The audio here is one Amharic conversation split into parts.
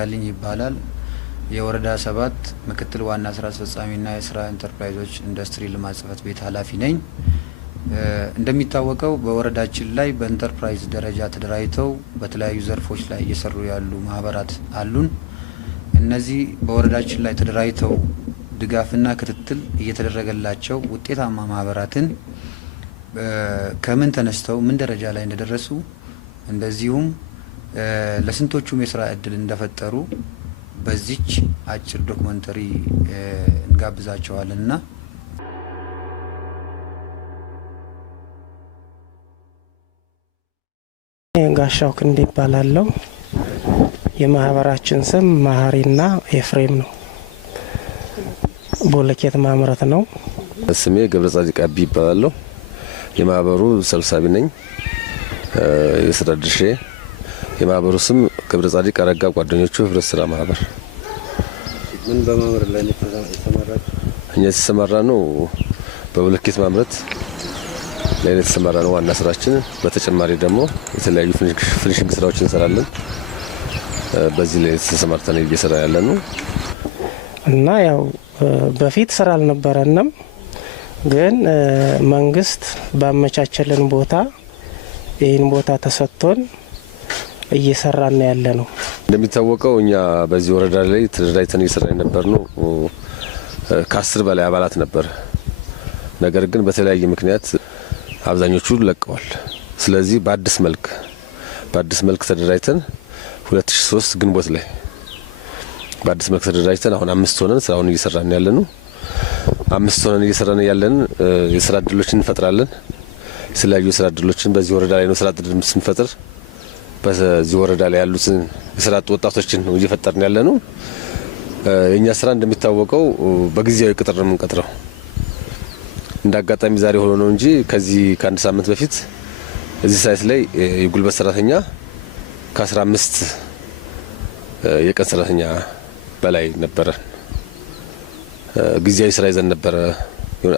ተካልኝ ይባላል። የወረዳ 7 ምክትል ዋና ስራ አስፈጻሚና የስራ ኢንተርፕራይዞች ኢንዱስትሪ ልማት ጽሕፈት ቤት ኃላፊ ነኝ። እንደሚታወቀው በወረዳችን ላይ በኢንተርፕራይዝ ደረጃ ተደራጅተው በተለያዩ ዘርፎች ላይ እየሰሩ ያሉ ማህበራት አሉን። እነዚህ በወረዳችን ላይ ተደራጅተው ድጋፍና ክትትል እየተደረገላቸው ውጤታማ ማህበራትን ከምን ተነስተው ምን ደረጃ ላይ እንደደረሱ እንደዚሁም ለስንቶቹም የስራ እድል እንደፈጠሩ በዚች አጭር ዶክመንተሪ እንጋብዛቸዋለንና ጋሻው ክንዴ ይባላልው። የማህበራችን ስም ማህሪና ኤፍሬም ነው። ቦለኬት ማምረት ነው። ስሜ ገብረጻዲቅ አቢ ይባላልው። የማህበሩ ሰብሳቢ ነኝ። የስራ ድርሻ የማህበሩ ስም ገብረጻዲቅ አረጋ ጓደኞቹ ህብረት ስራ ማህበር። ምን በማምረት ላይ ተሰማራችሁ? እኛ ተሰማራ ነው በቦለኬት ማምረት ላይ ተሰማራ ነው ዋና ስራችን። በተጨማሪ ደግሞ የተለያዩ ፊኒሺንግ ስራዎችን እንሰራለን። በዚህ ላይ ተሰማርተን እየሰራ ያለን ነው እና ያው በፊት ስራ አልነበረንም፣ ግን መንግስት ባመቻቸልን ቦታ ይህን ቦታ ተሰጥቶን እየሰራን ያለ ነው። እንደሚታወቀው እኛ በዚህ ወረዳ ላይ ተደራጅተን እየሰራን ነበር ነው ከ10 በላይ አባላት ነበር። ነገር ግን በተለያየ ምክንያት አብዛኞቹ ለቀዋል። ስለዚህ በአዲስ መልክ ተደራጅተን 2003 ግንቦት ላይ በአዲስ መልክ ተደራጅተን አሁን 5 ሆነን ስራውን እየሰራን ያለ ነው። 5 ሆነን እየሰራን ያለን የስራ እድሎችን እንፈጥራለን። የተለያዩ የስራ እድሎችን በዚህ ወረዳ ላይ ነው ስራ እድል ስንፈጥር በዚህ ወረዳ ላይ ያሉትን የስራ ወጣቶችን ነው እየፈጠርን ያለ ነው። የኛ ስራ እንደሚታወቀው በጊዜያዊ ቅጥር ነው የምንቀጥረው። እንዳጋጣሚ ዛሬ ሆኖ ነው እንጂ ከዚህ ከአንድ ሳምንት በፊት እዚህ ሳይት ላይ የጉልበት ሰራተኛ ከ15 የቀን ሰራተኛ በላይ ነበረ። ጊዜያዊ ስራ ይዘን ነበረ፣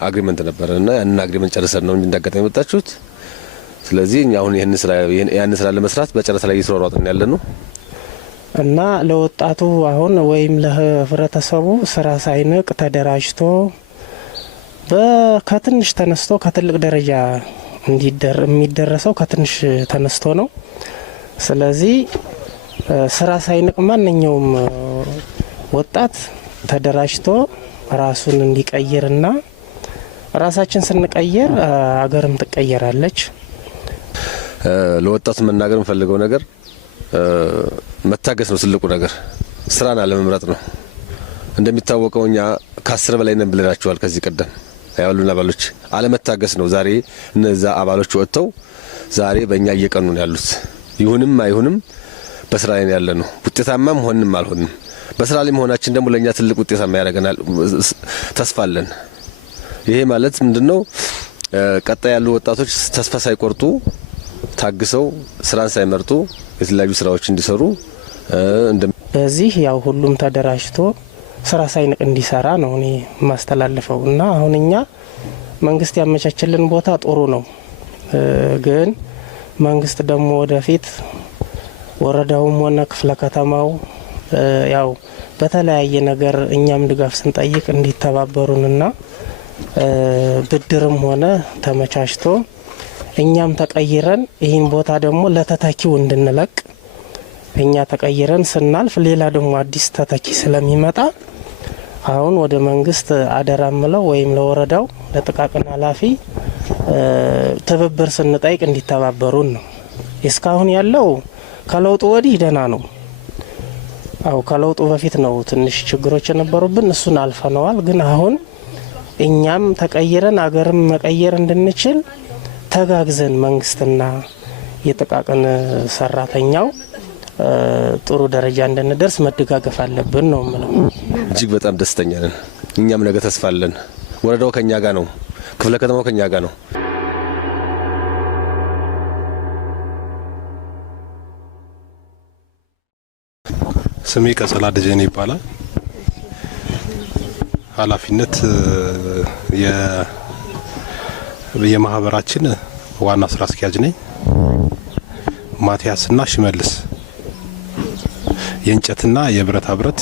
አግሪመንት ነበረና ያንን አግሪመንት ጨርሰን ነው እንጂ እንዳጋጣሚ መጣችሁት። ስለዚህ እኛ አሁን ያን ስራ ለመስራት በጨረታ ላይ እየተሯሯጥን ያለ ነው እና ለወጣቱ አሁን ወይም ለህብረተሰቡ ስራ ሳይንቅ ተደራጅቶ ከትንሽ ተነስቶ ከትልቅ ደረጃ የሚደረሰው ከትንሽ ተነስቶ ነው። ስለዚህ ስራ ሳይንቅ ማንኛውም ወጣት ተደራጅቶ ራሱን እንዲቀይርና ራሳችን ስንቀይር አገርም ትቀየራለች። ለወጣቱ መናገር የምፈልገው ነገር መታገስ ነው። ትልቁ ነገር ስራን አለመምረጥ ነው። እንደሚታወቀው እኛ ከ10 በላይ ነን ብለናቸዋል ከዚህ ቀደም ያሉና አባሎች አለመታገስ ነው። ዛሬ እነዛ አባሎች ወጥተው ዛሬ በእኛ እየቀኑ ነው ያሉት። ይሁንም አይሁንም በስራ ላይ ያለ ነው። ውጤታማም ሆንም አልሆንም በስራ ላይ መሆናችን ደግሞ ለኛ ትልቅ ውጤታማ ያደርገናል። ተስፋ አለን። ይሄ ማለት ምንድነው? ቀጣይ ያሉ ወጣቶች ተስፋ ሳይቆርጡ ታግሰው ስራን ሳይመርጡ የተለያዩ ስራዎች እንዲሰሩ በዚህ ያው ሁሉም ተደራጅቶ ስራ ሳይንቅ እንዲሰራ ነው እኔ ማስተላልፈው። እና አሁን እኛ መንግስት ያመቻቸልን ቦታ ጥሩ ነው፣ ግን መንግስት ደግሞ ወደፊት ወረዳውም ሆነ ክፍለ ከተማው ያው በተለያየ ነገር እኛም ድጋፍ ስንጠይቅ እንዲተባበሩንና ብድርም ሆነ ተመቻችቶ እኛም ተቀይረን ይህን ቦታ ደግሞ ለተተኪው እንድንለቅ እኛ ተቀይረን ስናልፍ ሌላ ደግሞ አዲስ ተተኪ ስለሚመጣ አሁን ወደ መንግስት አደራምለው ወይም ለወረዳው ለጥቃቅን ኃላፊ ትብብር ስንጠይቅ እንዲተባበሩን ነው። እስካሁን ያለው ከለውጡ ወዲህ ደህና ነው። አው ከለውጡ በፊት ነው ትንሽ ችግሮች የነበሩብን፣ እሱን አልፈነዋል። ግን አሁን እኛም ተቀይረን አገርም መቀየር እንድንችል ተጋግዘን መንግስትና የጥቃቅን ሰራተኛው ጥሩ ደረጃ እንድንደርስ መደጋገፍ አለብን ነው ማለት ነው። እጅግ በጣም ደስተኛ ነን። እኛም ነገ ተስፋ አለን። ወረዳው ከኛ ጋር ነው፣ ክፍለ ከተማው ከኛ ጋር ነው። ስሜ ቀጸላ ደጀኔ ይባላል። ኃላፊነት የማህበራችን ዋና ስራ አስኪያጅ ነኝ። ማቲያስና ሽመልስ የእንጨትና የብረታ ብረት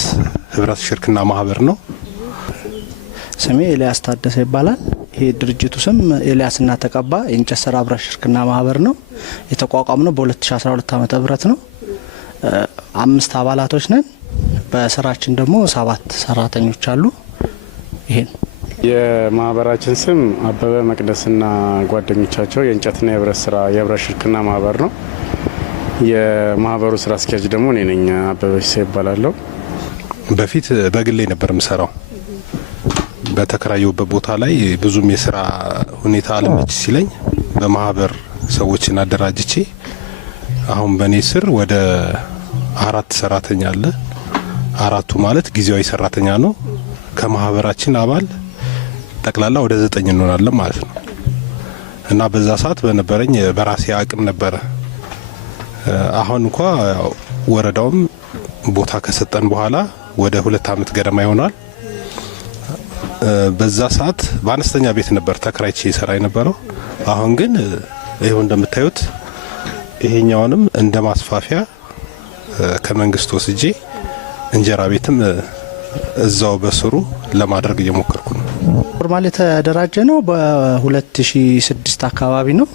ህብረት ሽርክና ማህበር ነው። ስሜ ኤልያስ ታደሰ ይባላል። ይሄ ድርጅቱ ስም ኤልያስና ተቀባ የእንጨት ስራ ብረት ሽርክና ማህበር ነው። የተቋቋመው በ2012 ዓመተ ምህረት ነው። 5 አባላቶች ነን። በስራችን ደግሞ 7 ሰራተኞች አሉ። ይሄን የማህበራችን ስም አበበ መቅደስና ጓደኞቻቸው የእንጨትና የብረት ሽርክና ማህበር ነው። የማህበሩ ስራ አስኪያጅ ደግሞ እኔ ነኝ፣ አበበ ሲሳይ ይባላለሁ። በፊት በግሌ ነበር የምሰራው። በተከራየሁበት ቦታ ላይ ብዙም የስራ ሁኔታ አልመች ሲለኝ በማህበር ሰዎችን አደራጅቼ አሁን በእኔ ስር ወደ 4 ሰራተኛ አለ። 4ቱ ማለት ጊዜያዊ ሰራተኛ ነው። ከማህበራችን አባል ጠቅላላ ወደ 9 እንሆናለን ማለት ነው። እና በዛ ሰዓት በነበረኝ በራሴ አቅም ነበረ። አሁን እንኳ ወረዳውም ቦታ ከሰጠን በኋላ ወደ 2 አመት ገደማ ይሆናል። በዛ ሰዓት በአነስተኛ ቤት ነበር ተከራይቼ ይሰራ የነበረው። አሁን ግን ይሄው እንደምታዩት ይሄኛውንም እንደ ማስፋፊያ ከመንግስት ወስጄ እንጀራ ቤትም እዛው በስሩ ለማድረግ እየሞከርኩ ነው። ኖርማል የተደራጀ ነው በ2006 አካባቢ ነው።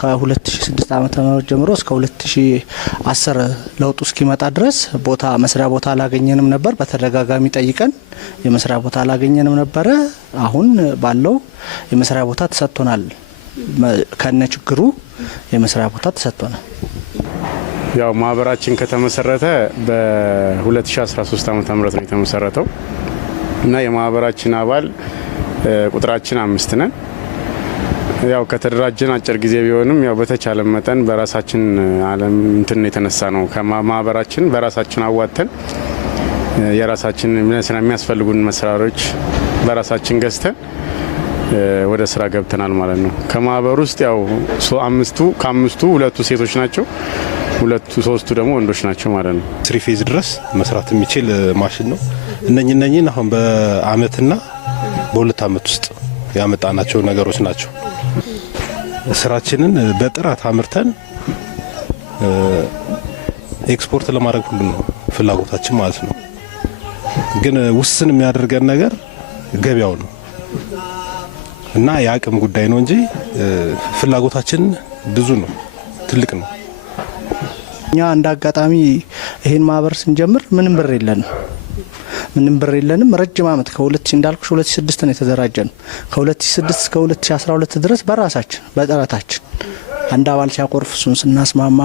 ከ2006 ዓመተ ምህረት ጀምሮ እስከ 2010 ለውጡ እስኪመጣ ድረስ መስሪያ ቦታ አላገኘንም ነበር። በተደጋጋሚ ጠይቀን የመስሪያ ቦታ አላገኘንም ነበረ። አሁን ባለው የመስሪያ ቦታ ተሰጥቶናል። ከነ ችግሩ የመስሪያ ቦታ ተሰጥቶናል። ያው ማህበራችን ከተመሰረተ በ2013 ዓመተ ምህረት ነው የተመሰረተው እና የማህበራችን አባል ቁጥራችን 5 ነን። ያው ከተደራጀን አጭር ጊዜ ቢሆንም ያው በተቻለ መጠን በራሳችን አለም የተነሳ ነው። ከማህበራችን በራሳችን አዋተን የራሳችን የሚያስፈልጉን መሳሪያዎች በራሳችን ገዝተን ወደ ስራ ገብተናል ማለት ነው። ከማህበር ውስጥ ያው ከአምስቱ 2ቱ ሴቶች ናቸው፣ 3ቱ ደግሞ ወንዶች ናቸው ማለት ነው። 3 ፌዝ ድረስ መስራት የሚችል ማሽን ነው። እነኚህን አሁን በአመትና በ2 አመት ውስጥ ያመጣናቸው ነገሮች ናቸው። ስራችንን በጥራት አምርተን ኤክስፖርት ለማድረግ ሁሉ ነው ፍላጎታችን ማለት ነው። ግን ውስን የሚያደርገን ነገር ገበያው ነው እና የአቅም ጉዳይ ነው እንጂ ፍላጎታችን ብዙ ነው፣ ትልቅ ነው። እኛ እንደ አጋጣሚ ይሄን ማህበር ስንጀምር ምንም ብር የለንም። ረጅም አመት እንዳልኩሽ 2006 ነው የተደራጀን። ከ2006 እስከ 2012 ድረስ በጥረታችን አንድ አባል ሲያቆርፍ እሱን ስናስማማ፣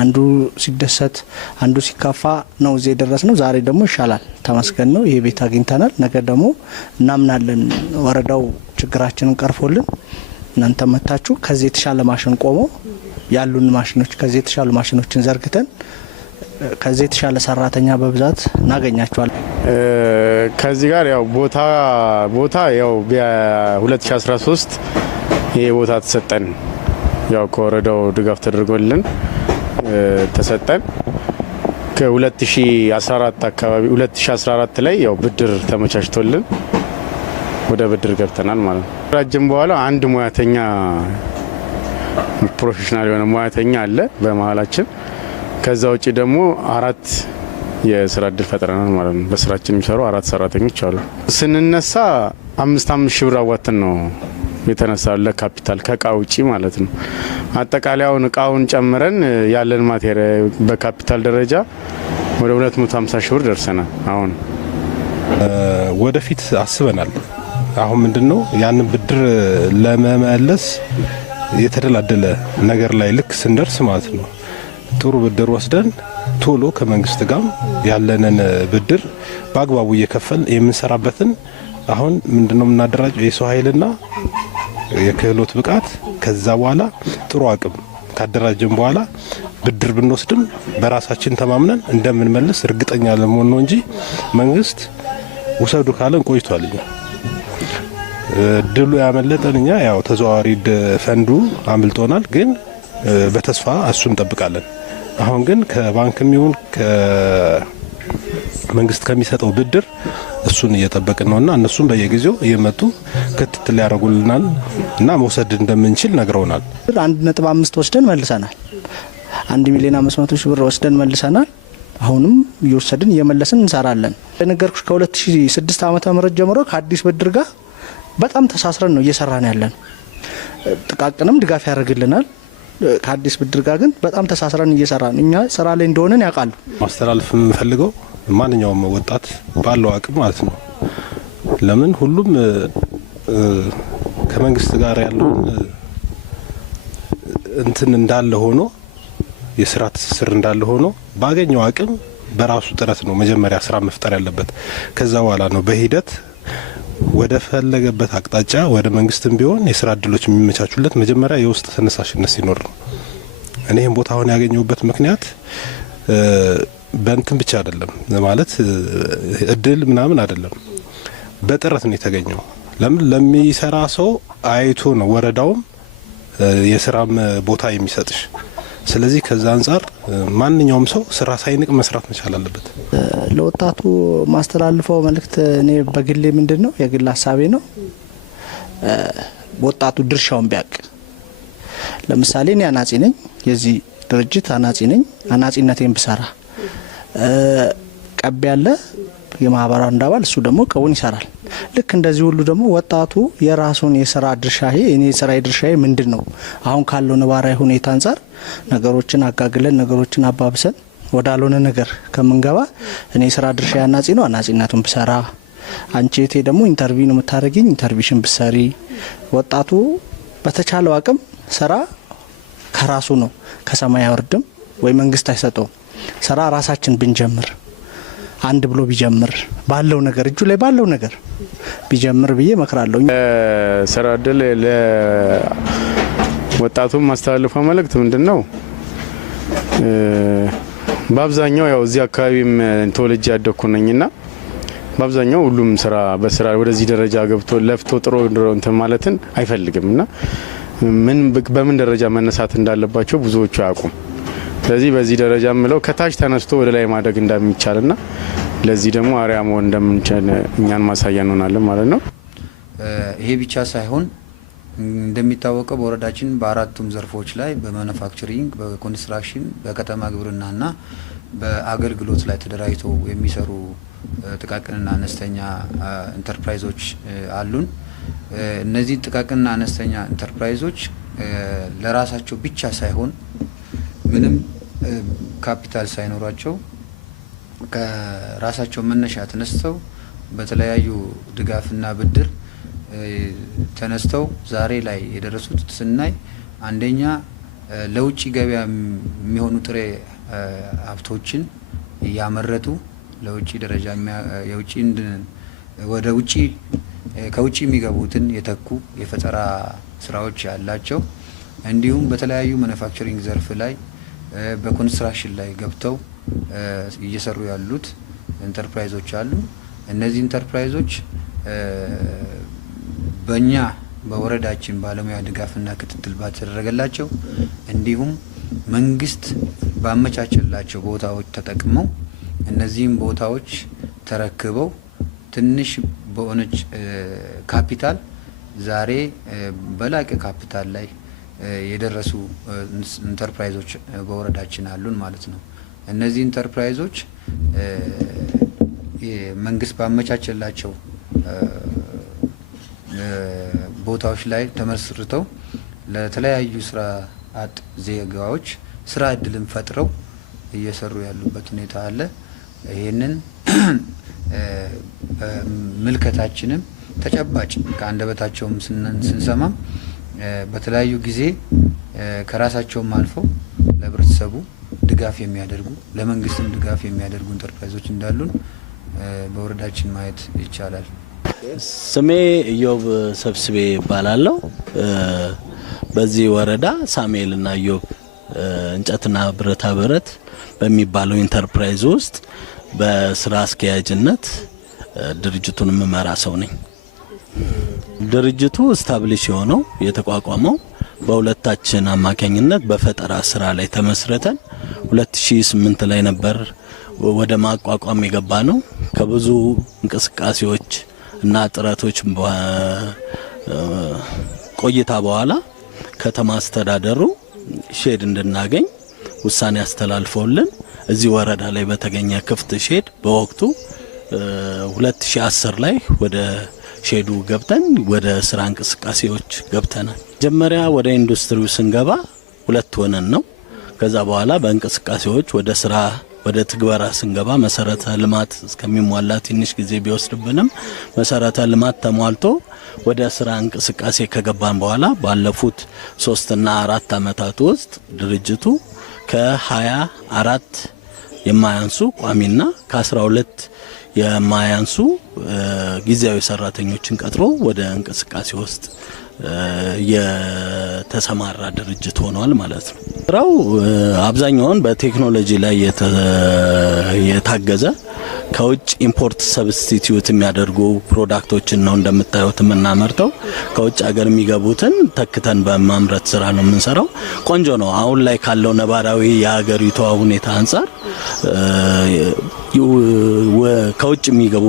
አንዱ ሲደሰት አንዱ ሲካፋ ነው እዚህ የደረስነው። ዛሬ ደግሞ ይሻላል፣ ተመስገን ነው። ይሄ ቤት አግኝተናል። ነገ ደግሞ እናምናለን ወረዳው ችግራችንን ቀርፎልን እናንተ መታችሁ ከዚህ የተሻለ ማሽን ቆሞ ያሉን ማሽኖች ከዚህ የተሻሉ ማሽኖችን ዘርግተን ከዚህ የተሻለ ሰራተኛ በብዛት እናገኛቸዋለን። ከዚህ ጋር ያው ቦታ ያው በ2013 ይሄ ቦታ ተሰጠን። ያው ከወረዳው ድጋፍ ተደርጎልን ተሰጠን። ከ2014 አካባቢ 2014 ላይ ያው ብድር ተመቻችቶልን ወደ ብድር ገብተናል ማለት ነው። ረጅም በኋላ አንድ ሙያተኛ ፕሮፌሽናል የሆነ ሙያተኛ አለ በመሀላችን። ከዛ ውጪ ደግሞ 4 የስራ እድል ፈጥረናል ማለት ነው። በስራችን የሚሰሩ 4 ሰራተኞች አሉ። ስንነሳ 5 ሺህ ብር አዋተን ነው የተነሳ ለካፒታል ከእቃ ውጪ ማለት ነው። አጠቃላዩን እቃውን ጨምረን ያለን ማቴሪያል በካፒታል ደረጃ ወደ 250 ሺህ ብር ደርሰናል። አሁን ወደፊት አስበናል። አሁን ምንድነው ያንን ብድር ለመመለስ የተደላደለ ነገር ላይ ልክ ስንደርስ ማለት ነው ጥሩ ብድር ወስደን ቶሎ ከመንግስት ጋር ያለንን ብድር በአግባቡ እየከፈል የምንሰራበትን አሁን ምንድነው የምናደራጀው የሰው ኃይልና የክህሎት ብቃት። ከዛ በኋላ ጥሩ አቅም ካደራጀን በኋላ ብድር ብንወስድም በራሳችን ተማምነን እንደምንመልስ እርግጠኛ ለመሆን ነው እንጂ መንግስት ውሰዱ ካለን ቆይቷል። ድሉ ያመለጠን እኛ ያው ተዘዋዋሪ ፈንዱ አምልጦናል፣ ግን በተስፋ እሱ እንጠብቃለን። አሁን ግን ከባንክም ይሁን ከመንግስት ከሚሰጠው ብድር እሱን እየጠበቅን ነውና እነሱም በየጊዜው እየመጡ ክትትል ያደርጉልናል እና መውሰድ እንደምንችል ነግረውናል። 1.5 ወስደን መልሰናል። 1,500,000 ብር ወስደን መልሰናል። አሁንም እየወሰድን እየመለስን እንሰራለን። ለነገርኩሽ ከ2006 ዓመተ ምህረት ጀምሮ ከአዲስ ብድር ጋር በጣም ተሳስረን ነው እየሰራን ያለን። ጥቃቅንም ድጋፍ ያደርግልናል። ከአዲስ ብድር ጋር ግን በጣም ተሳስረን እየሰራን እኛ ስራ ላይ እንደሆነን ያውቃሉ። ማስተላለፍ የምፈልገው ማንኛውም ወጣት ባለው አቅም ማለት ነው። ለምን ሁሉም ከመንግስት ጋር ያለውን እንትን እንዳለ ሆኖ የስራ ትስስር እንዳለ ሆኖ ባገኘው አቅም በራሱ ጥረት ነው መጀመሪያ ስራ መፍጠር ያለበት። ከዛ በኋላ ነው በሂደት ወደ ፈለገበት አቅጣጫ ወደ መንግስትም ቢሆን የስራ እድሎች የሚመቻቹለት መጀመሪያ የውስጥ ተነሳሽነት ሲኖር ነው። እኔ ይህን ቦታ አሁን ያገኘሁበት ምክንያት በእንትን ብቻ አይደለም ማለት እድል ምናምን አይደለም፣ በጥረት ነው የተገኘው። ለምን ለሚሰራ ሰው አይቶ ነው ወረዳውም የስራም ቦታ የሚሰጥሽ። ስለዚህ ከዛ አንጻር ማንኛውም ሰው ስራ ሳይንቅ መስራት መቻል አለበት። ለወጣቱ ማስተላልፈው መልእክት እኔ በግሌ ምንድነው የግል ሀሳቤ ነው፣ ወጣቱ ድርሻውን ቢያቅ። ለምሳሌ እኔ አናጺ ነኝ፣ የዚህ ድርጅት አናጺ ነኝ። አናጺነቴን ብሰራ ቀብ ያለ የማህበራዊ አንዳባል እሱ ደግሞ ቀውን ይሰራል። ልክ እንደዚህ ሁሉ ደግሞ ወጣቱ የራሱን የስራ ድርሻዬ እኔ የስራ ድርሻዬ ምንድነው አሁን ካለው ነባራዊ ሁኔታ አንፃር ነገሮችን አጋግለን ነገሮችን አባብሰን ወዳልሆነ ነገር ከምንገባ እኔ የስራ ድርሻዬ አናጺ ነው፣ አናጺነቱን ብሰራ፣ አንቺ እቴ ደግሞ ኢንተርቪው ነው የምታደርጊኝ፣ ኢንተርቪሽን ብሰሪ። ወጣቱ በተቻለው አቅም ስራ ከራሱ ነው፣ ከሰማይ አይወርድም ወይ መንግስት አይሰጠውም። ስራ ራሳችን ብንጀምር አንድ ብሎ ቢጀምር ባለው ነገር እጁ ላይ ባለው ነገር ቢጀምር ብዬ እመክራለሁ። ስራ እድል ለወጣቱም ማስተላለፈው መልእክት ምንድነው? በአብዛኛው ያው እዚህ አካባቢም ተወልጄ ያደኩ ነኝና በአብዛኛው ሁሉም ስራ በስራ ወደዚህ ደረጃ ገብቶ ለፍቶ ጥሮ እንትን ማለትን አይፈልግምና በምን ደረጃ መነሳት እንዳለባቸው ብዙዎቹ አያውቁም። ስለዚህ በዚህ ደረጃ ምለው ከታች ተነስቶ ወደ ላይ ማደግ እንደሚቻልና ለዚህ ደግሞ አርአያ መሆን እንደምንችል እኛን ማሳያ እንሆናለን ማለት ነው። ይሄ ብቻ ሳይሆን እንደሚታወቀው በወረዳችን በአራቱም ዘርፎች ላይ በማኑፋክቸሪንግ፣ በኮንስትራክሽን፣ በከተማ ግብርናና በአገልግሎት ላይ ተደራጅተው የሚሰሩ ጥቃቅንና አነስተኛ ኢንተርፕራይዞች አሉን። እነዚህ ጥቃቅንና አነስተኛ ኢንተርፕራይዞች ለራሳቸው ብቻ ሳይሆን ምንም ካፒታል ሳይኖራቸው ከራሳቸው መነሻ ተነስተው በተለያዩ ድጋፍና ብድር ተነስተው ዛሬ ላይ የደረሱት ስናይ አንደኛ ለውጭ ገበያ የሚሆኑ ጥሬ ሀብቶችን እያመረቱ ለውጭ ደረጃ የውጭ ወደ ውጭ ከውጭ የሚገቡትን የተኩ የፈጠራ ስራዎች ያላቸው እንዲሁም በተለያዩ ማኑፋክቸሪንግ ዘርፍ ላይ በኮንስትራክሽን ላይ ገብተው እየሰሩ ያሉት ኢንተርፕራይዞች አሉ። እነዚህ ኢንተርፕራይዞች በእኛ በወረዳችን ባለሙያ ድጋፍና ክትትል ባተደረገላቸው እንዲሁም መንግስት ባመቻቸላቸው ቦታዎች ተጠቅመው እነዚህም ቦታዎች ተረክበው ትንሽ በሆነች ካፒታል ዛሬ በላቀ ካፒታል ላይ የደረሱ ኢንተርፕራይዞች በወረዳችን አሉን ማለት ነው። እነዚህ ኢንተርፕራይዞች መንግስት ባመቻቸላቸው ቦታዎች ላይ ተመስርተው ለተለያዩ ስራ አጥ ዜጋዎች ስራ እድልን ፈጥረው እየሰሩ ያሉበት ሁኔታ አለ። ይሄንን ምልከታችንም ተጨባጭ ከአንደበታቸውም ስንሰማም በተለያዩ ጊዜ ከራሳቸውም አልፈው ለህብረተሰቡ ድጋፍ የሚያደርጉ ለመንግስትም ድጋፍ የሚያደርጉ ኢንተርፕራይዞች እንዳሉን በወረዳችን ማየት ይቻላል። ስሜ ኢዮብ ሰብስቤ ይባላለሁ። በዚህ ወረዳ ሳሙኤልና ኢዮብ እንጨትና ብረታ ብረት በሚባለው ኢንተርፕራይዝ ውስጥ በስራ አስኪያጅነት ድርጅቱን መመራ ሰው ነኝ። ድርጅቱ ስታብሊሽ የሆነው የተቋቋመው በሁለታችን አማካኝነት በፈጠራ ስራ ላይ ተመስርተን 2008 ላይ ነበር ወደ ማቋቋም የገባ ነው። ከብዙ እንቅስቃሴዎች እና ጥረቶች ቆይታ በኋላ ከተማ አስተዳደሩ ሼድ እንድናገኝ ውሳኔ አስተላልፈውልን እዚህ ወረዳ ላይ በተገኘ ክፍት ሼድ በወቅቱ 2010 ላይ ወደ ሼዱ ገብተን ወደ ስራ እንቅስቃሴዎች ገብተናል። መጀመሪያ ወደ ኢንዱስትሪው ስንገባ 2 ሆነን ነው። ከዛ በኋላ በእንቅስቃሴዎች ወደ ስራ ወደ ትግበራ ስንገባ መሰረተ ልማት እስከሚሟላ ትንሽ ጊዜ ቢወስድብንም መሰረተ ልማት ተሟልቶ ወደ ስራ እንቅስቃሴ ከገባን በኋላ ባለፉት 3 እና 4 አመታት ውስጥ ድርጅቱ ከ24 የማያንሱ ቋሚና ከ12 የማያንሱ ጊዜያዊ ሰራተኞችን ቀጥሮ ወደ እንቅስቃሴ ውስጥ የተሰማራ ድርጅት ሆኗል ማለት ነው። ስራው አብዛኛውን በቴክኖሎጂ ላይ የታገዘ ከውጭ ኢምፖርት ሰብስቲቲዩት የሚያደርጉ ፕሮዳክቶችን ነው እንደምታዩት የምናመርተው። ከውጭ ሀገር የሚገቡትን ተክተን በማምረት ስራ ነው የምንሰራው። ቆንጆ ነው። አሁን ላይ ካለው ነባራዊ የሀገሪቷ ሁኔታ አንጻር ከውጭ የሚገቡ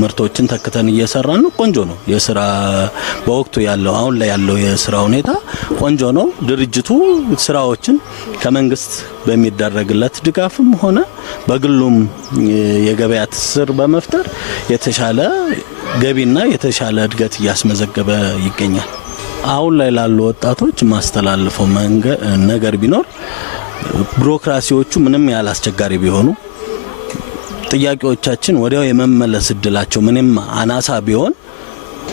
ምርቶችን ተክተን እየሰራን ነው። ቆንጆ ነው የስራ በወቅቱ ያለው አሁን ላይ ያለው የስራ ሁኔታ ቆንጆ ነው። ድርጅቱ ስራዎችን ከመንግስት በሚደረግለት ድጋፍም ሆነ በግሉም የገበያ ትስስር በመፍጠር የተሻለ ገቢና የተሻለ እድገት እያስመዘገበ ይገኛል። አሁን ላይ ላሉ ወጣቶች ማስተላለፈው ነገር ቢኖር ቢሮክራሲዎቹ ምንም ያህል አስቸጋሪ ቢሆኑ ጥያቄዎቻችን ወዲያው የመመለስ እድላቸው ምንም አናሳ ቢሆን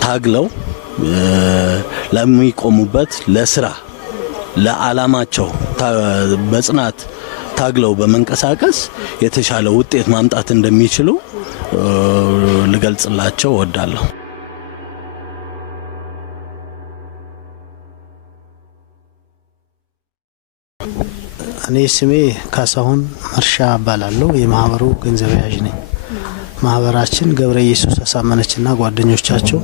ታግለው ለሚቆሙበት ለስራ ለዓላማቸው በጽናት ታግለው በመንቀሳቀስ የተሻለ ውጤት ማምጣት እንደሚችሉ ልገልጽላቸው እወዳለሁ። እኔ ስሜ ካሳሁን መርሻ እባላለሁ። የማህበሩ ገንዘብ ያዥ ነኝ። ማህበራችን ገብረ ኢየሱስ አሳመነችና ጓደኞቻቸው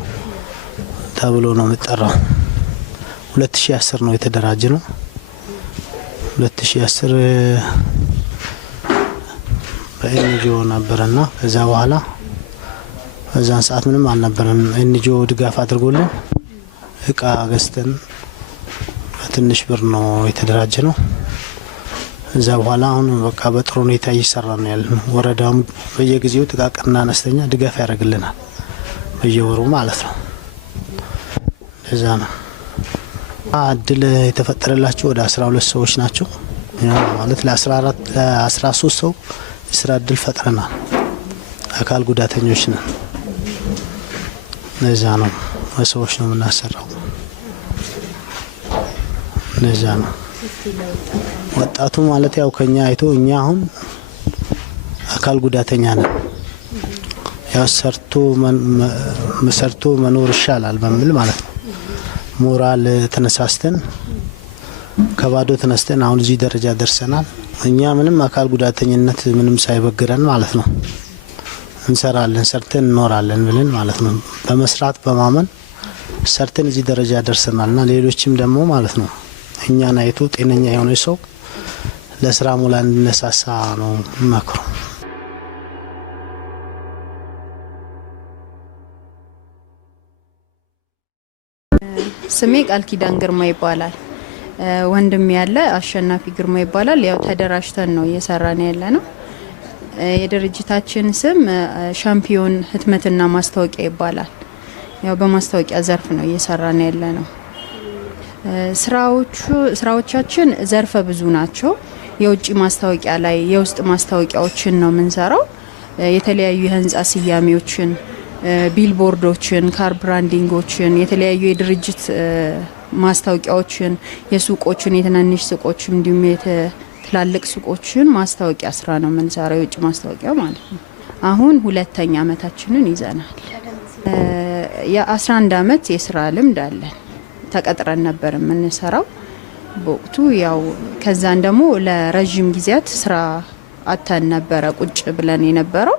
ተብሎ ነው የሚጠራው። 2010 ነው የተደራጀ ነው። 2010 በኤንጂኦ ነበርና ከዛ በኋላ በዛን ሰዓት ምንም አልነበረም። ኤንጂኦ ድጋፍ አድርጎልን እቃ ገዝተን በትንሽ ብር ነው የተደራጀ ነው። እዛ በኋላ አሁን በቃ በጥሩ ሁኔታ እየሰራ ነው ያለው። ወረዳውም በየጊዜው ጥቃቅንና አነስተኛ ድጋፍ ያደርግልናል በየወሩ ማለት ነው። ለዛ ነው እድል የተፈጠረላቸው ወደ 12 ሰዎች ናቸው ማለት ለ13 ሰው የስራ እድል ፈጥረናል። አካል ጉዳተኞች ነን። ለዛ ነው በሰዎች ነው የምናሰራው። ለዛ ነው ወጣቱ ማለት ያው ከኛ አይቶ እኛ አሁን አካል ጉዳተኛ ነን ያው ሰርቶ መኖር ይሻላል በሚል ማለት ነው ሞራል ተነሳስተን ከባዶ ተነስተን አሁን እዚህ ደረጃ ደርሰናል። እኛ ምንም አካል ጉዳተኝነት ምንም ሳይበግረን ማለት ነው እንሰራለን፣ ሰርተን እንኖራለን ብለን ማለት ነው በመስራት በማመን ሰርተን እዚህ ደረጃ ደርሰናልና ሌሎችም ደግሞ ማለት ነው እኛን አይቶ ጤነኛ የሆነ ሰው ለስራ ሙላ እንነሳሳ ነው ማክሮ። ስሜ ቃል ኪዳን ግርማ ይባላል። ወንድም ያለ አሸናፊ ግርማ ይባላል። ያው ተደራጅተን ነው እየሰራን ያለ ነው። የድርጅታችን ስም ሻምፒዮን ህትመትና ማስታወቂያ ይባላል። ያው በማስታወቂያ ዘርፍ ነው እየሰራን ያለ ነው። ስራዎቻችን ዘርፈ ብዙ ናቸው። የውጭ ማስታወቂያ ላይ የውስጥ ማስታወቂያዎችን ነው የምንሰራው። የተለያዩ የህንጻ ስያሜዎችን፣ ቢልቦርዶችን፣ ካር ብራንዲንጎችን፣ የተለያዩ የድርጅት ማስታወቂያዎችን፣ የሱቆችን፣ የትናንሽ ሱቆችን እንዲሁም ትላልቅ ሱቆችን ማስታወቂያ ስራ ነው የምንሰራው። የውጭ ማስታወቂያ ማለት ነው። አሁን 2ኛ አመታችንን ይዘናል። የ11 አመት የስራ ልምድ አለን። ተቀጥረን ነበር የምንሰራው በወቅቱ። ያው ከዛን ደግሞ ለረጅም ጊዜያት ስራ አተን ነበረ ቁጭ ብለን የነበረው።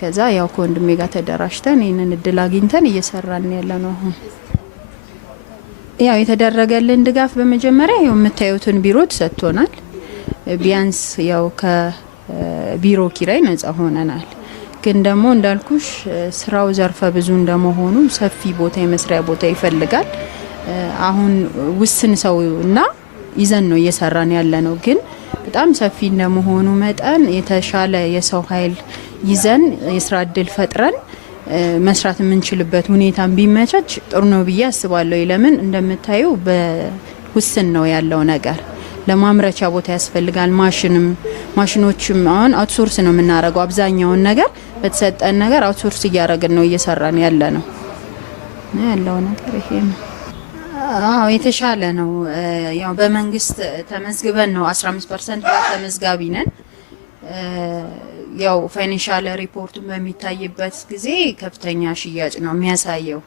ከዛ ያው ከወንድሜ ጋር ተደራጅተን ይህንን እድል አግኝተን እየሰራን ያለ ነው። አሁን ያው የተደረገልን ድጋፍ በመጀመሪያ ያው የምታዩትን ቢሮ ተሰጥቶናል። ቢያንስ ያው ከቢሮ ኪራይ ነጻ ሆነናል። ግን ደግሞ እንዳልኩሽ ስራው ዘርፈ ብዙ እንደመሆኑ ሰፊ ቦታ የመስሪያ ቦታ ይፈልጋል። አሁን ውስን ሰውና ይዘን ነው እየሰራን ያለ ነው። ግን በጣም ሰፊ እንደመሆኑ መጠን የተሻለ የሰው ኃይል ይዘን የስራ እድል ፈጥረን መስራት የምንችልበት ሁኔታን ቢመቻች ጥሩ ነው ብዬ አስባለሁ። ለምን እንደምታዩ በውስን ነው ያለው ነገር። ለማምረቻ ቦታ ያስፈልጋል። ማሽኖችም አሁን አውትሶርስ ነው የምናደርገው። አብዛኛውን ነገር በተሰጠን ነገር አውትሶርስ እያደረግን ነው እየሰራን ያለው ነገር ይሄ ነው። አዎ የተሻለ ነው። ያው በመንግስት ተመዝግበን ነው 15% ተመዝጋቢ ነን። ያው ፋይናንሻል ሪፖርቱን በሚታይበት ጊዜ ከፍተኛ ሽያጭ ነው የሚያሳየው።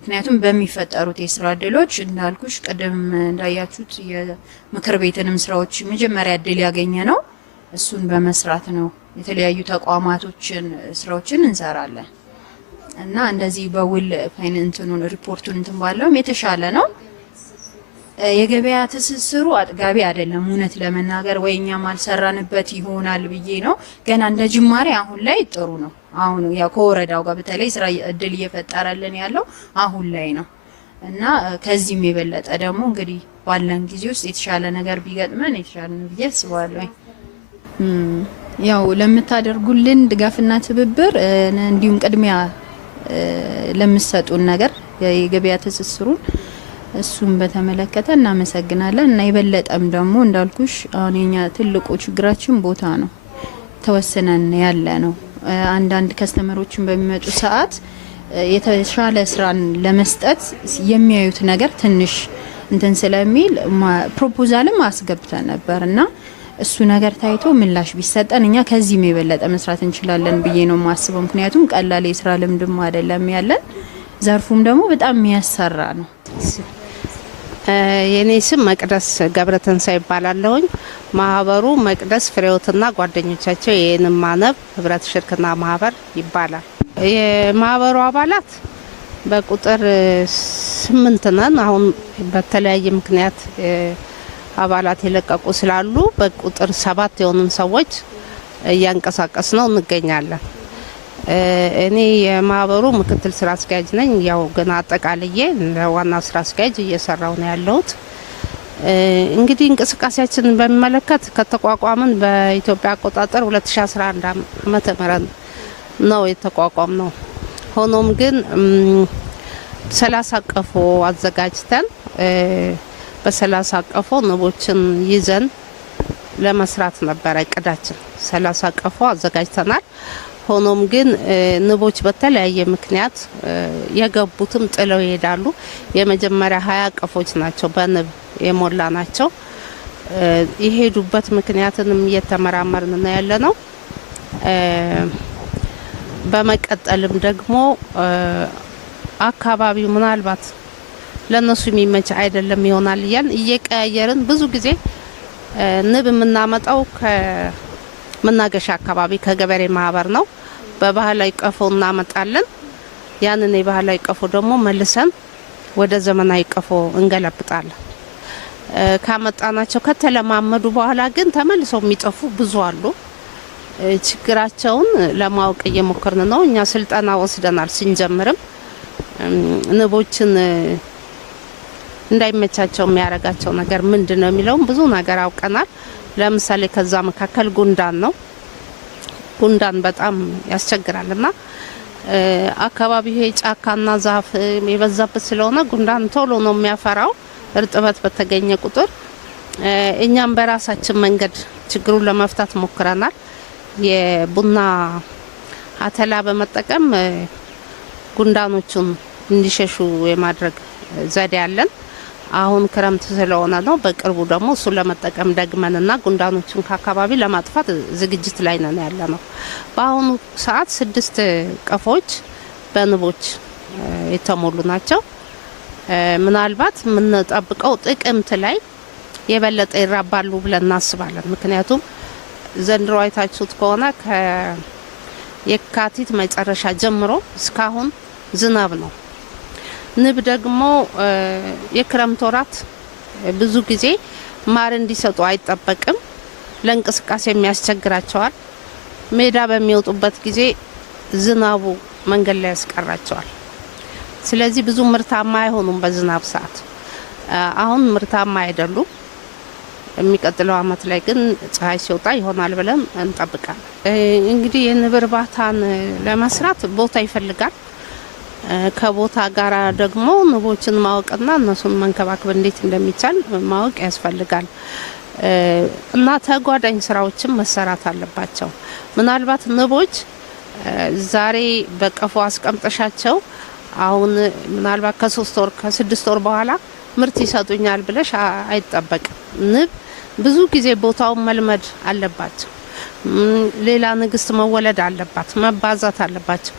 ምክንያቱም በሚፈጠሩት የስራ እድሎች እንዳልኩሽ ቀደም እንዳያችሁት የምክር ቤትንም ስራዎች መጀመሪያ እድል ያገኘ ነው እሱን በመስራት ነው። የተለያዩ ተቋማቶችን ስራዎችን እንሰራለን እና እንደዚህ በውል ፋይናንሱን ሪፖርቱን እንትን ባለውም የተሻለ ነው። የገበያ ትስስሩ አጥጋቢ አይደለም እውነት ለመናገር ወይኛም አልሰራንበት ይሆናል ብዬ ነው። ገና እንደ ጅማሬ አሁን ላይ ጥሩ ነው። አሁን ያው ከወረዳው ጋር በተለይ ስራ እድል እየፈጠረልን ያለው አሁን ላይ ነው እና ከዚህም የበለጠ ደግሞ እንግዲህ ባለን ጊዜ ውስጥ የተሻለ ነገር ቢገጥመን የተሻለ ነው ብዬ አስባለሁ። ያው ለምታደርጉልን ድጋፍና ትብብር እንዲሁም ቅድሚያ ለምትሰጡን ነገር የገበያ ትስስሩን እሱን በተመለከተ እናመሰግናለን እና የበለጠም ደግሞ እንዳልኩሽ አሁን የኛ ትልቁ ችግራችን ቦታ ነው። ተወስነን ያለ ነው። አንዳንድ ከስተመሮችን በሚመጡ ሰዓት የተሻለ ስራን ለመስጠት የሚያዩት ነገር ትንሽ እንትን ስለሚል ፕሮፖዛልም አስገብተን ነበርና እሱ ነገር ታይቶ ምላሽ ቢሰጠን እኛ ከዚህም የበለጠ መስራት እንችላለን ብዬ ነው የማስበው። ምክንያቱም ቀላል የስራ ልምድም አይደለም ያለን፣ ዘርፉም ደግሞ በጣም የሚያሰራ ነው። የኔ ስም መቅደስ ገብረተንሳይ ይባላለሁኝ። ማህበሩ መቅደስ ፍሬውትና ጓደኞቻቸው የንማነብ ህብረት ሽርክና ማህበር ይባላል። የማህበሩ አባላት በቁጥር 8 ነን። አሁን በተለያየ ምክንያት አባላት የለቀቁ ስላሉ በቁጥር 7 የሆኑን ሰዎች እያንቀሳቀስ ነው እንገኛለን። እኔ የማህበሩ ምክትል ስራ አስኪያጅ ነኝ። ያው ገና አጠቃልዬ ለዋና ስራ አስኪያጅ እየሰራው ነው ያለሁት። እንግዲህ እንቅስቃሴያችንን በሚመለከት ከተቋቋመን በኢትዮጵያ አቆጣጠር 2011 ዓመተ ምህረት ነው የተቋቋም ነው። ሆኖም ግን 30 ቀፎ አዘጋጅተን በ30 ቀፎ ንቦችን ይዘን ለመስራት ነበር እቅዳችን። 30 ቀፎ አዘጋጅተናል። ሆኖም ግን ንቦች በተለያየ ምክንያት የገቡትም ጥለው ይሄዳሉ። የመጀመሪያ 20 ቀፎች ናቸው በንብ የሞላ ናቸው። የሄዱበት ምክንያትንም እየተመራመርን ነው ያለ ነው። በመቀጠልም ደግሞ አካባቢው ምናልባት ለነሱ የሚመች አይደለም ይሆናል እያልን እየቀያየርን ብዙ ጊዜ ንብ የምናመጣው ከመናገሻ አካባቢ ከገበሬ ማህበር ነው። በባህላዊ ቀፎ እናመጣለን። ያንን የባህላዊ ቀፎ ደግሞ መልሰን ወደ ዘመናዊ ቀፎ እንገለብጣለን። ካመጣናቸው ከተለማመዱ በኋላ ግን ተመልሰው የሚጠፉ ብዙ አሉ። ችግራቸውን ለማወቅ እየሞከርን ነው። እኛ ስልጠና ወስደናል። ስንጀምርም ንቦችን እንዳይመቻቸው የሚያረጋቸው ነገር ምንድነው የሚለውን ብዙ ነገር አውቀናል። ለምሳሌ ከዛ መካከል ጉንዳን ነው። ጉንዳን በጣም ያስቸግራልና አካባቢው ይሄ ጫካና ዛፍ የበዛበት ስለሆነ ጉንዳን ቶሎ ነው የሚያፈራው እርጥበት በተገኘ ቁጥር። እኛም በራሳችን መንገድ ችግሩን ለመፍታት ሞክረናል። የቡና አተላ በመጠቀም ጉንዳኖቹን እንዲሸሹ የማድረግ ዘዴ አለን። አሁን ክረምት ስለሆነ ነው። በቅርቡ ደግሞ እሱ ለመጠቀም ደግመንና ጉንዳኖቹን ከአካባቢ ለማጥፋት ዝግጅት ላይ ነን ያለ ነው። በአሁኑ ሰዓት 6 ቀፎች በንቦች የተሞሉ ናቸው። ምናልባት የምንጠብቀው ጥቅምት ላይ የበለጠ ይራባሉ ብለን እናስባለን። ምክንያቱም ዘንድሮ አይታችሁት ከሆነ ከየካቲት መጨረሻ ጀምሮ እስካሁን ዝናብ ነው። ንብ ደግሞ የክረምት ወራት ብዙ ጊዜ ማር እንዲሰጡ አይጠበቅም። ለእንቅስቃሴ የሚያስቸግራቸዋል። ሜዳ በሚወጡበት ጊዜ ዝናቡ መንገድ ላይ ያስቀራቸዋል። ስለዚህ ብዙ ምርታማ አይሆኑም በዝናብ ሰዓት። አሁን ምርታማ አይደሉም። የሚቀጥለው አመት ላይ ግን ፀሐይ ሲወጣ ይሆናል ብለን እንጠብቃለን። እንግዲህ የንብ እርባታን ለመስራት ቦታ ይፈልጋል። ከቦታ ጋር ደግሞ ንቦችን ማወቅና እነሱን መንከባከብ እንዴት እንደሚቻል ማወቅ ያስፈልጋል እና ተጓዳኝ ስራዎችን መሰራት አለባቸው። ምናልባት ንቦች ዛሬ በቀፎ አስቀምጠሻቸው አሁን ምናልባት ከ3 ወር ከ6 ወር በኋላ ምርት ይሰጡኛል ብለሽ አይጠበቅም። ንብ ብዙ ጊዜ ቦታውን መልመድ አለባቸው። ሌላ ንግስት መወለድ አለባት፣ መባዛት አለባቸው።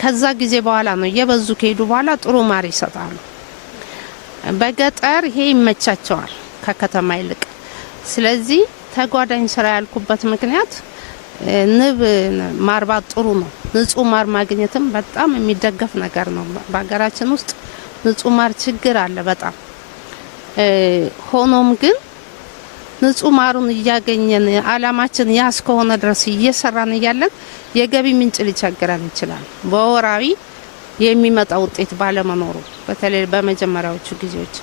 ከዛ ጊዜ በኋላ ነው እየበዙ ከሄዱ በኋላ ጥሩ ማር ይሰጣሉ። በገጠር ይሄ ይመቻቸዋል ከከተማ ይልቅ። ስለዚህ ተጓዳኝ ስራ ያልኩበት ምክንያት ንብ ማርባት ጥሩ ነው። ንጹህ ማር ማግኘትም በጣም የሚደገፍ ነገር ነው። በሀገራችን ውስጥ ንጹህ ማር ችግር አለ በጣም። ሆኖም ግን ንጹህ ማሩን እያገኘን አላማችን ያስ ከሆነ ድረስ እየሰራን እያለን የገቢ ምንጭ ሊቸግረን ይችላል በወራዊ የሚመጣ ውጤት ባለመኖሩ በተለይ በመጀመሪያዎቹ ጊዜዎች።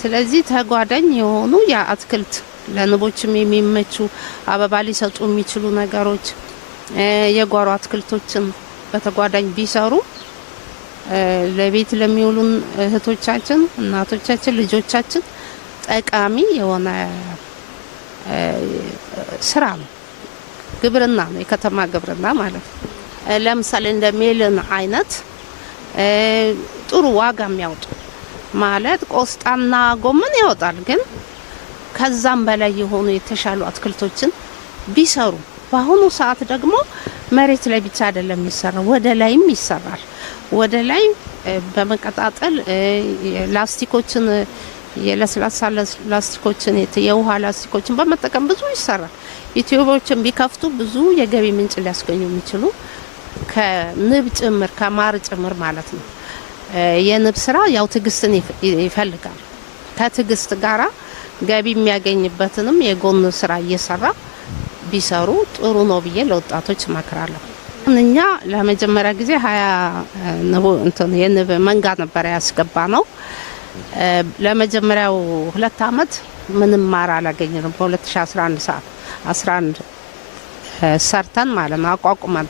ስለዚህ ተጓዳኝ የሆኑ የአትክልት ለንቦችም የሚመቹ አበባ ሊሰጡ የሚችሉ ነገሮች የጓሮ አትክልቶችን በተጓዳኝ ቢሰሩ ለቤት ለሚውሉን እህቶቻችን፣ እናቶቻችን፣ ልጆቻችን ጠቃሚ የሆነ ስራ ነው። ግብርና ነው፣ የከተማ ግብርና ማለት ነው። ለምሳሌ እንደ ሜልን አይነት ጥሩ ዋጋ የሚያወጡ ማለት ቆስጣና ጎመን ያወጣል፣ ግን ከዛም በላይ የሆኑ የተሻሉ አትክልቶችን ቢሰሩ። በአሁኑ ሰዓት ደግሞ መሬት ላይ ብቻ አይደለም የሚሰራው፣ ወደ ላይም ይሰራል። ወደ ላይ በመቀጣጠል ላስቲኮችን የለስላሳ ላስቲኮችን የውሃ ላስቲኮችን በመጠቀም ብዙ ይሰራል። ዩቲዩቦችን ቢከፍቱ ብዙ የገቢ ምንጭ ሊያስገኙ የሚችሉ ከንብ ጭምር ከማር ጭምር ማለት ነው። የንብ ስራ ያው ትዕግስትን ይፈልጋል። ከትዕግስት ጋራ ገቢ የሚያገኝበትንም የጎን ስራ እየሰራ ቢሰሩ ጥሩ ነው ብዬ ለወጣቶች እመክራለሁ። እኛ ለመጀመሪያ ጊዜ 20 የንብ መንጋ ነበር ያስገባ ነው። ለመጀመሪያው 2 አመት ምንም ማር አላገኘንም። በ2011 ሰርተን ማለት ነው አቋቁመን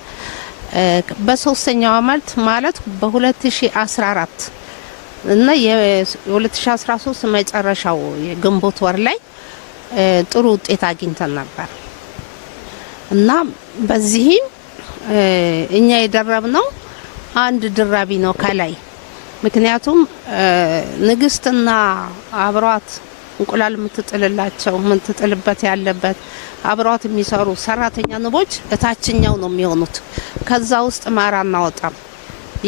በሶስተኛው አመት ማለት በ2014 እና የ2013 መጨረሻው የግንቦት ወር ላይ ጥሩ ውጤት አግኝተን ነበር እና በዚህም እኛ የደረብነው አንድ ድራቢ ነው ከላይ። ምክንያቱም ንግስትና አብሯት እንቁላል የምትጥልላቸው የምትጥልበት ያለበት አብሯት የሚሰሩ ሰራተኛ ንቦች እታችኛው ነው የሚሆኑት። ከዛ ውስጥ ማር አናወጣም።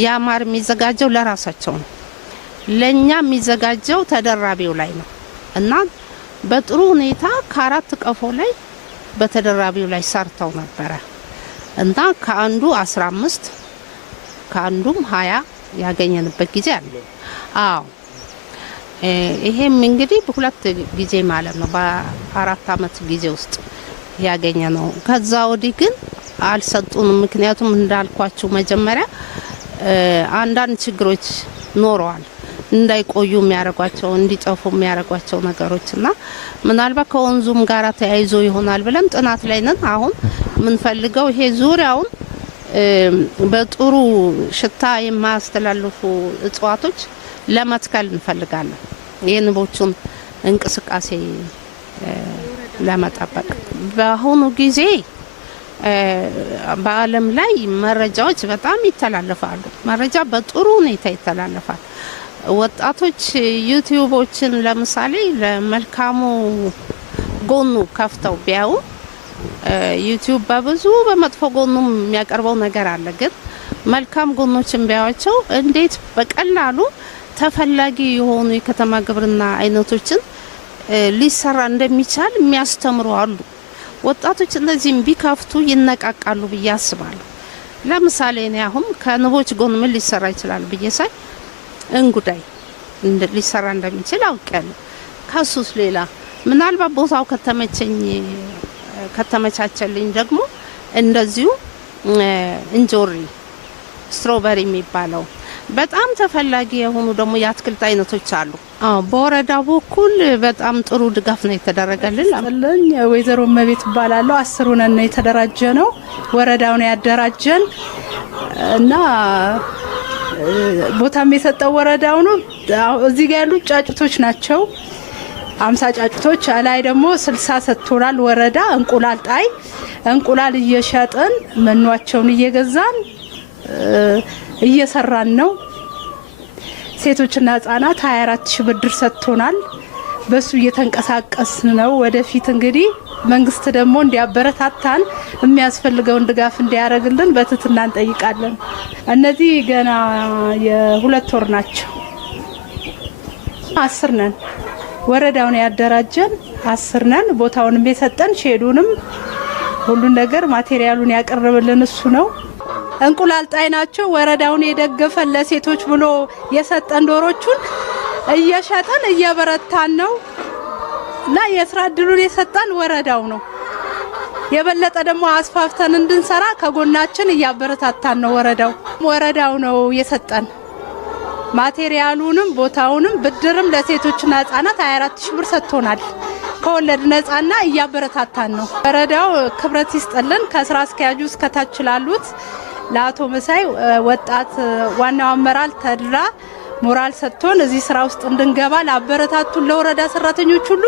ያ ማር የሚዘጋጀው ለራሳቸው ነው። ለኛ የሚዘጋጀው ተደራቢው ላይ ነው እና በጥሩ ሁኔታ ከ4 ቀፎ ላይ በተደራቢው ላይ ሰርተው ነበረ እና ከአንዱ 15 ከአንዱም 20 ያገኘንበት ጊዜ አለ። አዎ ይሄም እንግዲህ በሁለት ጊዜ ማለት ነው በ4 አመት ጊዜ ውስጥ ያገኘ ነው። ከዛ ወዲህ ግን አልሰጡንም። ምክንያቱም እንዳልኳችሁ መጀመሪያ አንዳንድ ችግሮች ኖረዋል። እንዳይቆዩ የሚያረጓቸው እንዲጠፉ የሚያረጓቸው ነገሮችና ምናልባት ከወንዙም ጋራ ተያይዞ ይሆናል ብለን ጥናት ላይ ነን። አሁን የምንፈልገው ይሄ ዙሪያውን በጥሩ ሽታ የማያስተላልፉ እጽዋቶች ለመትከል እንፈልጋለን። የንቦቹን እንቅስቃሴ ለመጠበቅ በአሁኑ ጊዜ በዓለም ላይ መረጃዎች በጣም ይተላለፋሉ። መረጃ በጥሩ ሁኔታ ይተላለፋል። ወጣቶች ዩቲዩቦችን ለምሳሌ ለመልካሙ ጎኑ ከፍተው ቢያዩ ዩቲዩብ በብዙ በመጥፎ ጎኑም የሚያቀርበው ነገር አለ። ግን መልካም ጎኖችን ቢያዩቸው እንዴት በቀላሉ ተፈላጊ የሆኑ የከተማ ግብርና አይነቶችን ሊሰራ እንደሚቻል የሚያስተምሩ አሉ። ወጣቶች እነዚህም ቢከፍቱ ይነቃቃሉ ብዬ አስባለሁ። ለምሳሌ እኔ አሁን ከንቦች ጎን ምን ሊሰራ ይችላል ብዬ ሳይ እንጉዳይ ሊሰራ እንደሚችል አውቃለሁ። ከሱስ ሌላ ምናልባት ቦታው ከተመቻቸልኝ ደግሞ እንደዚሁ እንጆሪ ስትሮበሪ የሚባለው በጣም ተፈላጊ የሆኑ ደግሞ የአትክልት አይነቶች አሉ። በወረዳ በኩል በጣም ጥሩ ድጋፍ ነው የተደረገልን። ለኝ ወይዘሮ መቤት ይባላል 10 ነን የተደራጀ ነው ወረዳውን ያደራጀን እና ቦታም የሰጠው ወረዳው ነው። እዚህ ጋር ያሉ ጫጭቶች ናቸው 50 ጫጭቶች ላይ ደግሞ 60 ሰጥቶናል ወረዳ። እንቁላል ጣይ እንቁላል እየሸጥን መኗቸውን እየገዛን እየሰራን ነው። ሴቶችና ህጻናት 24000 ብድር ሰጥቶናል። በሱ እየተንቀሳቀስን ነው። ወደፊት እንግዲህ መንግስት ደግሞ እንዲያበረታታን የሚያስፈልገውን ድጋፍ እንዲያደርግልን በትህትና እንጠይቃለን። እነዚህ ገና የ2 ወር ናቸው። 10 ነን ወረዳውን ያደራጀን 10 ነን። ቦታውንም የሰጠን ሼዱንም ሁሉን ነገር ማቴሪያሉን ያቀርብልን እሱ ነው። እንቁላል ጣይ ናቸው። ወረዳውን የደገፈን ለሴቶች ብሎ የሰጠን ዶሮቹን እየሸጠን እየበረታን ነው እና የስራ እድሉን የሰጠን ወረዳው ነው። የበለጠ ደግሞ አስፋፍተን እንድንሰራ ከጎናችን እያበረታታን ነው ወረዳው ነው የሰጠን ማቴሪያሉንም ቦታውንም ብድርም ለሴቶችና ህጻናት 24000 ብር ሰጥቶናል። ከወለድ ነጻና እያበረታታን ነው። ወረዳው ክብረት ይስጥልን። ከስራ አስኪያጁ እስከ ታች ላሉት ለአቶ መሳይ ወጣት ዋናው አመራር ተድራ ሞራል ሰጥቶን እዚህ ስራ ውስጥ እንድንገባ ላበረታቱን ለወረዳ ሰራተኞች ሁሉ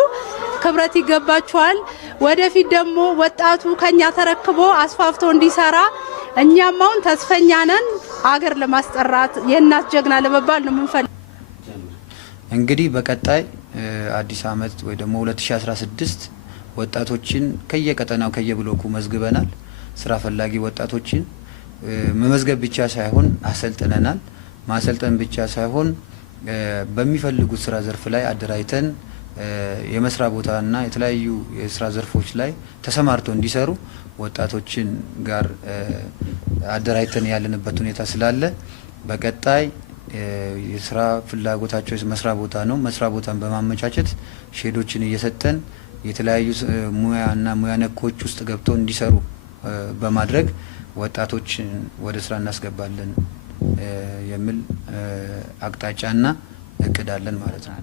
ክብረት ይገባቸዋል። ወደፊት ደግሞ ወጣቱ ከኛ ተረክቦ አስፋፍቶ እንዲሰራ እኛም አሁን ተስፈኛ ነን። አገር ለማስጠራት የእናት ጀግና ለመባል ነው የምንፈልገው። እንግዲህ በቀጣይ አዲስ አመት ወይ ደግሞ 2016 ወጣቶችን ከየቀጠናው ከየብሎኩ መዝግበናል። ስራ ፈላጊ ወጣቶችን መመዝገብ ብቻ ሳይሆን አሰልጥነናል። ማሰልጠን ብቻ ሳይሆን በሚፈልጉት ስራ ዘርፍ ላይ አደራጅተን የመስራ ቦታና የተለያዩ የስራ ዘርፎች ላይ ተሰማርተው እንዲሰሩ ወጣቶችን ጋር አደራጅተን ያለንበት ሁኔታ ስላለ በቀጣይ የስራ ፍላጎታቸው መስራ ቦታ ነው። መስራ ቦታን በማመቻቸት ሼዶችን እየሰጠን የተለያዩ ሙያና ሙያ ነኮች ውስጥ ገብተው እንዲሰሩ በማድረግ ወጣቶችን ወደ ስራ እናስገባለን የሚል አቅጣጫና እቅድ አለን ማለት ነው።